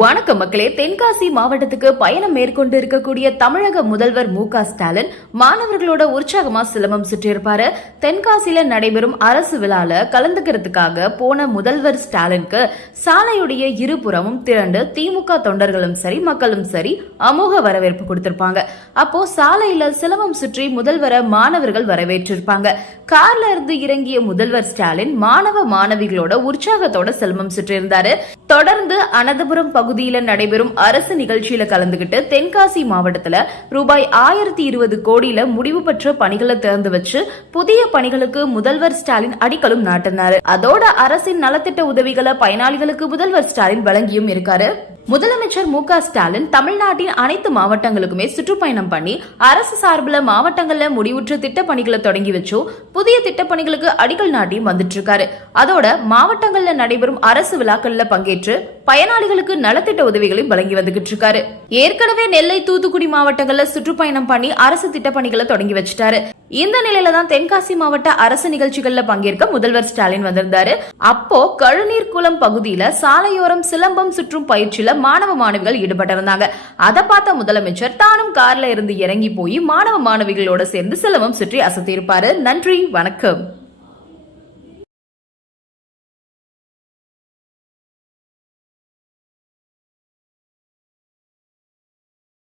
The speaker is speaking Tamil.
வணக்கம் மக்களே. தென்காசி மாவட்டத்துக்கு பயணம் மேற்கொண்டு இருக்கக்கூடிய தமிழக முதல்வர் மு ஸ்டாலின் மாணவர்களோட உற்சாகமா சிலம்பம் சுற்றியிருப்பாரு. தென்காசியில நடைபெறும் அரசு விழால கலந்துக்கிறதுக்காக போன முதல்வர் ஸ்டாலினுக்கு சாலையுடைய இருபுறமும் திரண்டு திமுக தொண்டர்களும் சரி மக்களும் சரி அமோக வரவேற்பு கொடுத்திருப்பாங்க. அப்போ சாலையில சிலம்பம் சுற்றி முதல்வரை மாணவர்கள் வரவேற்றிருப்பாங்க. கார்ல இருந்து இறங்கிய முதல்வர் ஸ்டாலின் மாணவ மாணவிகளோட உற்சாகத்தோட சிலம்பம் சுற்றியிருந்தாரு. தொடர்ந்து அனந்தபுரம் பகுதியில நடைபெறும் அரசு நிகழ்ச்சியில கலந்துகிட்டு தென்காசி மாவட்டத்துல ரூபாய் ஆயிரத்தி இருபது கோடியில முடிவு பெற்ற பணிகளை திறந்து வச்சு புதிய பணிகளுக்கு முதல்வர் ஸ்டாலின் அடிக்கலும் நாட்டினாரு. அதோட அரசின் நலத்திட்ட உதவிகளை பயனாளிகளுக்கு முதல்வர் ஸ்டாலின் வழங்கியும் இருக்காரு. முதலமைச்சர் மு க ஸ்டாலின் தமிழ்நாட்டின் அனைத்து மாவட்டங்களுக்குமே சுற்றுப்பயணம் பண்ணி அரசு சார்பில் மாவட்டங்கள்ல முடிவுற்ற திட்டப்பணிகளை தொடங்கி வச்சோ புதிய திட்டப்பணிகளுக்கு அடிக்கல் நாட்டி வந்துட்டு இருக்காரு அதோட மாவட்டங்கள்ல நடைபெறும் அரசு விழாக்கள்ல பங்கேற்று பயனாளிகளுக்கு நலத்திட்ட உதவிகளையும் வழங்கி வந்துகிட்டு இருக்காரு ஏற்கனவே நெல்லை தூத்துக்குடி மாவட்டங்கள்ல சுற்றுப்பயணம் பண்ணி அரசு திட்டப்பணிகளை தொடங்கி வச்சிட்டாரு. இந்த நிலையில தான் தென்காசி மாவட்ட அரசு நிகழ்ச்சிகள்ல பங்கேற்க முதல்வர் ஸ்டாலின் வந்திருந்தாரு. அப்போ கழுநீர் குளம் பகுதியில சாலையோரம் சிலம்பம் சுற்றும் பயிற்சியில மாணவ மாணவிகள் ஈடுபட்டிருந்தாங்க. அதை பார்த்த முதலமைச்சர் தானும் கார்ல இருந்து இறங்கி போய் மாணவ மாணவிகளோட சேர்ந்து சிலம்பம் சுற்றி அசத்தியிருப்பாரு. நன்றி வணக்கம்.